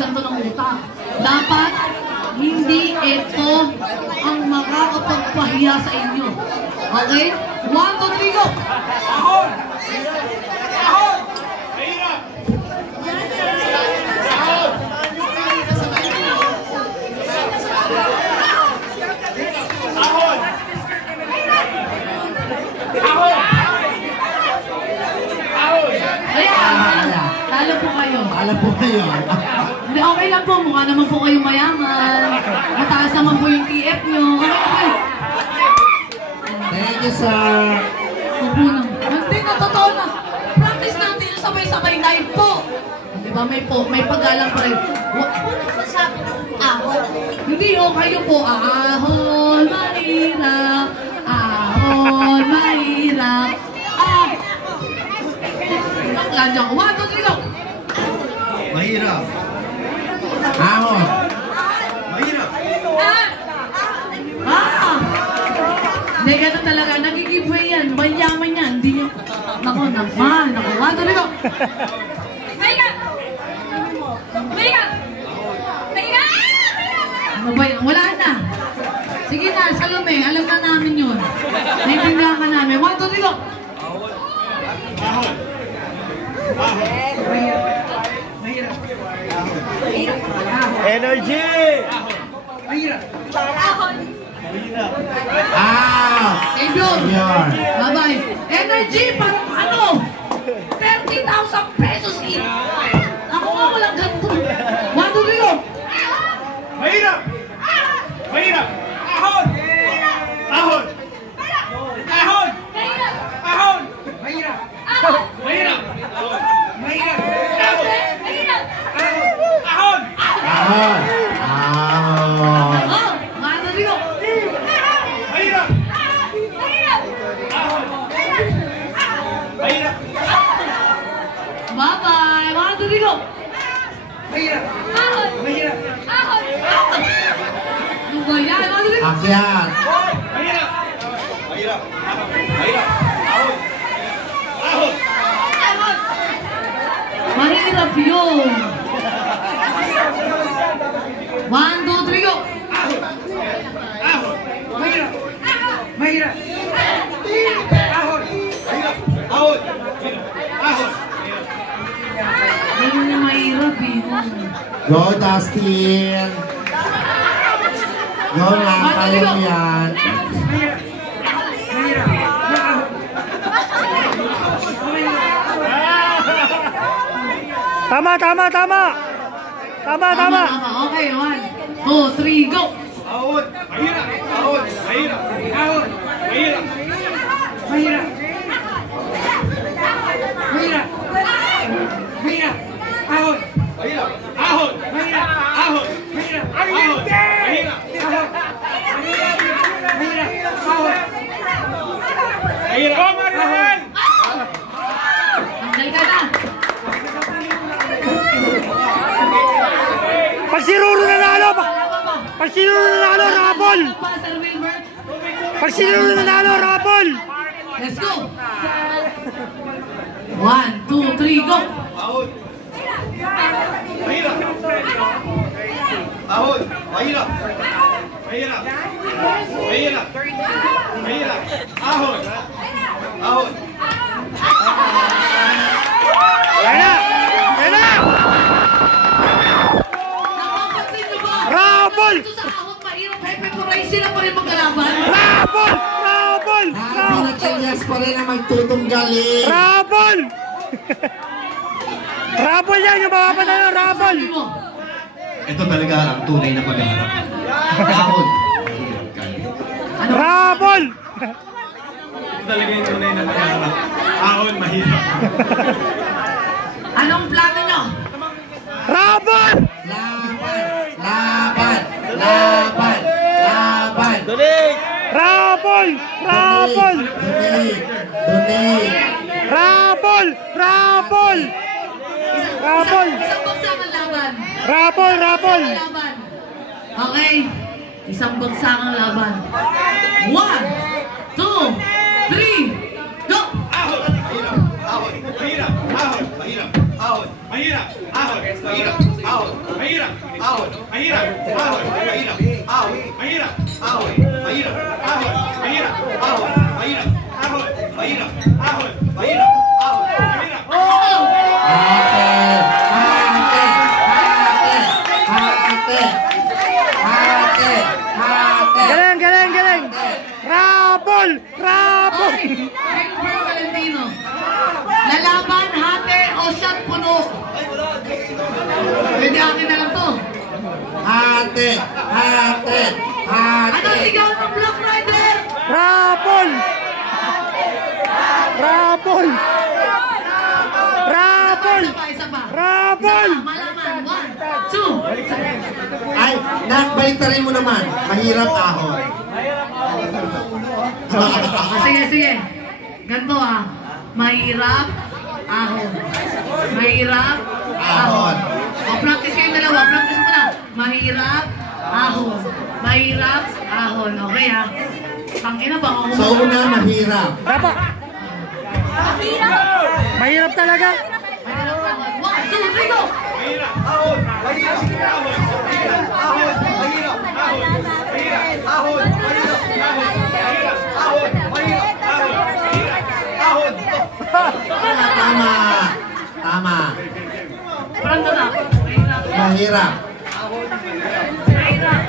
maubusan to ng utak. Dapat, hindi ito ang makakapagpahiya sa inyo. Okay? 1, 2, 3, go! Ahon! Ahon! Mahirap! Ahon! Ahon! Ahon! Ahon! Ayan, talo po kayo. Alam po kayo. Hindi, okay lang po. Mukha naman po kayong mayaman. Mataas naman po yung TF nyo. Okay lang po. Thank you, sir. Opo na. Hindi na, totoo na. Practice natin yung sabay-sabay live po. Di ba, may paggalang pa rin. Sabi ng ahon. Hindi, o kayo po. Ahon, mahirap. Ahon, mahirap. Ah! Landiyan ko. 1, 2, 3, go! Mahirap. Ahon. Mahirap! Ah! Hindi, ganun talaga. Nag-giveaway yan. Mayaman yan. Hindi nyo... Naku, naman. Naku, 1, 2, 3, go! Mahirap! Mahirap! Mahirap! Ano ba yan? Wala na. Sige na, Salome. Alam na namin yun. Naintindihan ka namin. 1, 2, 3, go! Ahon! Energy! Ahon! Ah! Savior! Savior. Bye-bye. Energy, parang ano? 30,000 pesos in. Ako nga walang ganito. 1, 2, 3, go! Mahirap! Mahirap! Ahon! Ahon! Ahon! Ahon! Mahirap! Ahon! Mahirap! Ahon! Mahirap! Mahirap! Ahon! Ahon. Ahon. Oh, 1, 2, 3, go! Mahirap! Mahirap! Ahon! Mahirap! Bye-bye. 1, 2, 3, go! Mahirap! Ahon! Mahirap! Ahon! Ano ba yan? 1, 2, 3, go! Akyat. Mahirap! Mahirap! Mahirap! Ahon! Ahon! Ahon! Mahirap yun. 1, 2, 3, go! Ahon! Mahirap! Mahirap! Ahon! Mahirap! Ahon! Ahon! Ganun na mahirap eh. Go, Dustin. Go na, kaya mo yan. Tama, tama, tama! Tama, tama! Okay, 1, 2, 3, go! Ahon! Mahirap! Ahon! Mahirap! Ahon! Mahirap! Mahirap! Mahirap! Mahirap! Ahon! Mahirap! Ahon! Mahirap! Ahon! Mahirap! Ahon! Mahirap! Ahon! Mahirap! Ahon! Mahirap! Ahon! Tanggal ka na! Pag si Ruru nanalo! Pag si Ruru nanalo, rabol! Sir Wilbert. Pag si Ruru nanalo, rabol! Let's go! 1, 2, 3, go! Ahon! Mahirap! Ahon! Mahirap! Mahirap! Mahirap! Mahirap! Ahon! Ahon! Yan na! Yan na! Napapansin nyo ba? Rabol! Dito sa ahon, mahirap. Hepe Puray sila pa rin magkalaban. Rabol! Rabol! Ah, pinag-ilyas pa rin ang magtutunggali. Rabol! Rabol yan! Yung mga panalo, rabol! Sabi mo, Ito talaga ang tunay na paghaharap. Ahon. ano? Rabol! Ito talaga yung tunay na paghaharap. Ahon, mahirap. Anong plano nyo? Rabol! Laban! Laban! Laban! Laban! Rabol! Rabol! Donate! Donate! Rabol! Rabol! Rabol! Isang bagsakan laban. Rabol! Rabol! Laban. Okay. Isang bagsakang laban. 1, 2, 3, go! Ahon! Mahirap! Ahon! Mahirap! Ahon! Mahirap! Ahon! Mahirap! Ahon! Mahirap! Ahon! Mahirap! ahon, mahirap, ahon, mahirap, ahon, mahirap, ahon, mahirap, ahon, mahirap, ahon, mahirap, ahon, mahirap, ahon, mahirap, ahon, mahirap. Galing, galing, galing. Rapol! Rapol! Okay, Gilbert Valentino. Lalaban, hati o shot puno? Pwede akin na lang to. Hati! Hati! Hati! Ano sigaw ng Black Rider? Rapol! Rapol! Rapol! Isa pa. Rapol! Malaman. 1, 2. Ay, nakbaliktarin mo naman. Mahirap ahon. Sige, sige. Ganto ah. Mahirap, ahon. Mahirap, ahon. O, practice kayong dalawa. Practice mo na. Mahirap, ahon. Mahirap, ahon. Okay ah. Tangina ba ako? So, una, mahirap. Dapat. Mahirap talaga. Mahirap, ahon. 1, 2, 3, go! Mahirap, ahon, mahirap, ahon, mahirap, ahon, mahirap, ahon, mahirap, ahon, mahirap, ahon, mahirap, ahon, mahirap, ahon, mahirap, ahon. Tama. Tama. Parang na. Mahirap. Mahirap. Mahirap.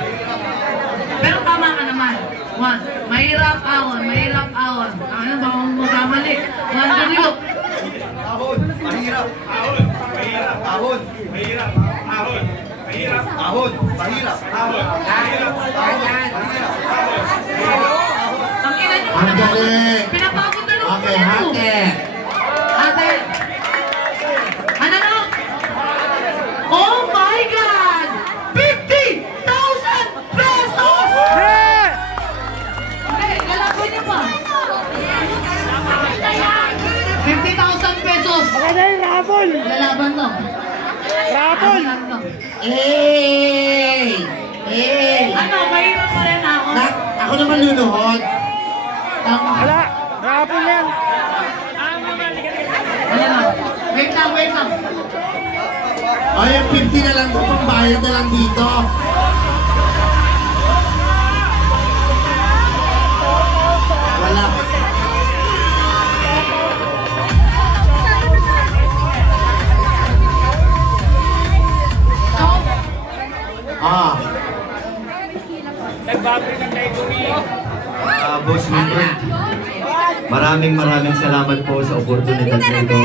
Pero tama ka naman. 1. Mahirap, ahon. Mahirap, ahon. Ano ba akong magkamali? 1, 2, 3, go! Ahon, mahirap, ahon, mahirap, ahon, mahirap, ahon, mahirap, ahon, mahirap, ahon, mahirap, ahon, mahirap, ahon. Ang ina nyo, Ang galing. pinapagod na nung Okay, hati. Ate. Ano no? Oh my God! 50,000 pesos! Yeah! Okay, lalaki niyo pa. 50,000 pesos! Okay na yung rapol! Lalaban to. Rapol! Lalaban to. Eh! Eh! Ano, mahirap pa rin ako. Ako naman lunuhod. Wala! Rapol yan! Ano na? Wait lang, wait lang. Ay, yung 50 na lang po, pambayad na lang dito. Wala. Ah, Boss Wilbert, maraming salamat po sa oportunidad na ito.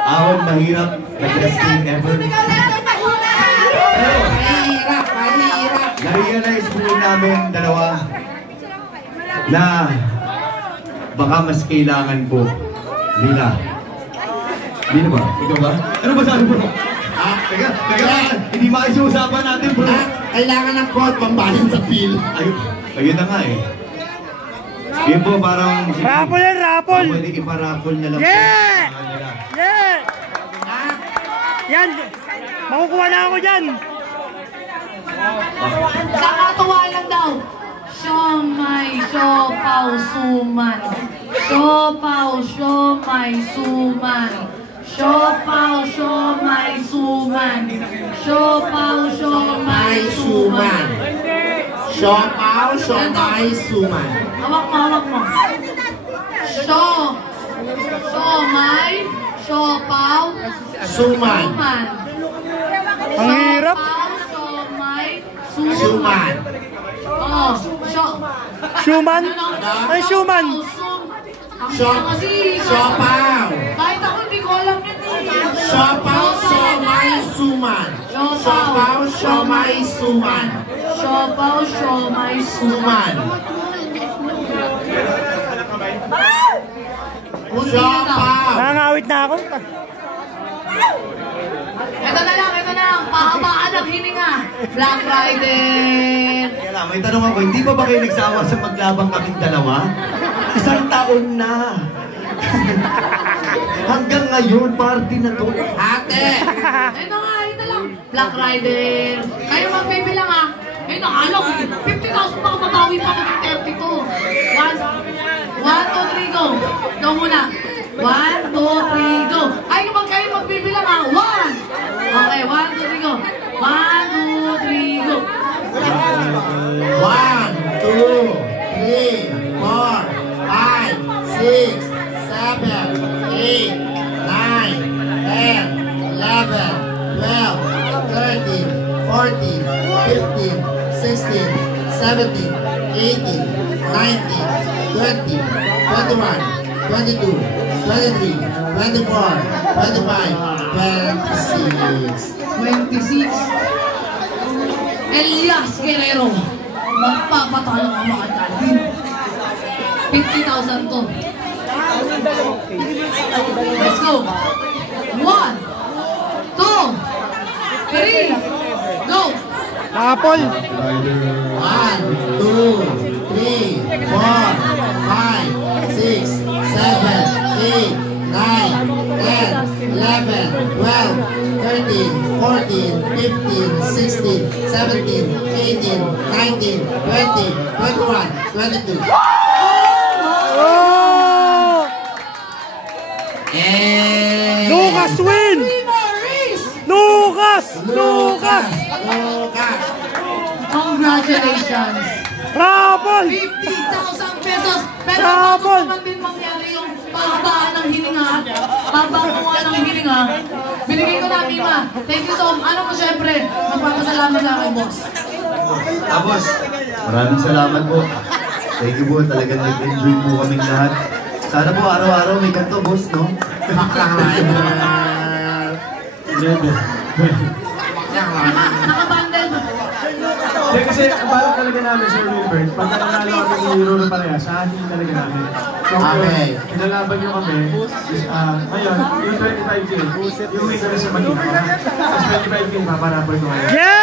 Ahon, mahirap, the best thing ever. mahirap, mahirap. Na-realize po namin dalawa na baka mas kailangan po nila. Hindi na ba? Ikaw ba? Ano ba sabi mo? Teka, hindi makisuusapan natin bro. Kailangan ng code, pambayad sa bill. Ayun na nga eh. Yun po parang... Rapol yan! Rapol! Pwede iparapol na lang Yeah! po sa kanila. Yeah! Yan! Makukuha na ako dyan! Sa katuwa lang daw. Siomay, siopaw, suman. Siopaw, siomay, suman. Siopaw, siomay, suman. Siopaw, siomay, suman. Siopaw, siomay, suman. Hawak mo, hawak mo. Siomay, siopaw, Suman. suman. Ang hirap. Siopaw, siomay, Suman. suman. Oh, Shuman? Ay, shuman! Siopaw. Kahit ako hindi ko alam yun eh. Siopaw, siomay, suman. Siopaw, siomay, suman. Siopaw, siomay, Suman. Siopaw. Nangangawit na ako. Ito na lang. Pahabaan ang hininga. Black Rider. Kaya lang, may tanong ako, hindi ba kayo nagsawa sa maglabang kaming dalawa? 1 taon na. Hanggang ngayon, party na to. Ate. Ito nga, ito lang. Black Rider. Kayo magbibilang ha. Ayun, nakala ko. 50,000 pa ako matawi pa maging 32. 1, 2, 3, go. Ikaw muna. 1, 2, 3, go. Ay, kapag kayo magbibilang ha. 1. Okay, 1, 2, 3, go. 1, 2, 14, 15, 16, 17, 18, 19, 20, 21, 22, 23, 24, 25, 26. 26. Elias Guerrero. Magpapatalo ka mga Calvin. 50,000 to. Let's go. 1, 2, 3, go. Apple. 1, 2, 3, 4, 5, 6, 7, 8, 9, 10, 11, 12, 13, 14, 15, 16, 17, 18, 19, 20, 21, 22. Oh! And Lucas win! Lucas! Lucas! Lucas! Congratulations. Raffle! 50,000 pesos. Pero Bravo! bago naman din mangyari yung pahabaan ng hininga, pabakuha ng hininga, binigay ko na Mima. Thank you so much. Ano mo syempre, magpapasalamat sa akin, boss. Boss, maraming salamat po. Thank you po, talagang nag-enjoy po kaming lahat. Sana po araw-araw may kanto, boss, no? Nakabundle. Hindi kasi ang balak talaga namin sa Wilbert, pagka nanalo kami ng Euro na palaya, sa atin talaga namin. So, Okay. pinalaban nyo kami, ngayon, yung 25K, yung may sa Manila, tapos 25K, paparapol ko ngayon. Yeah!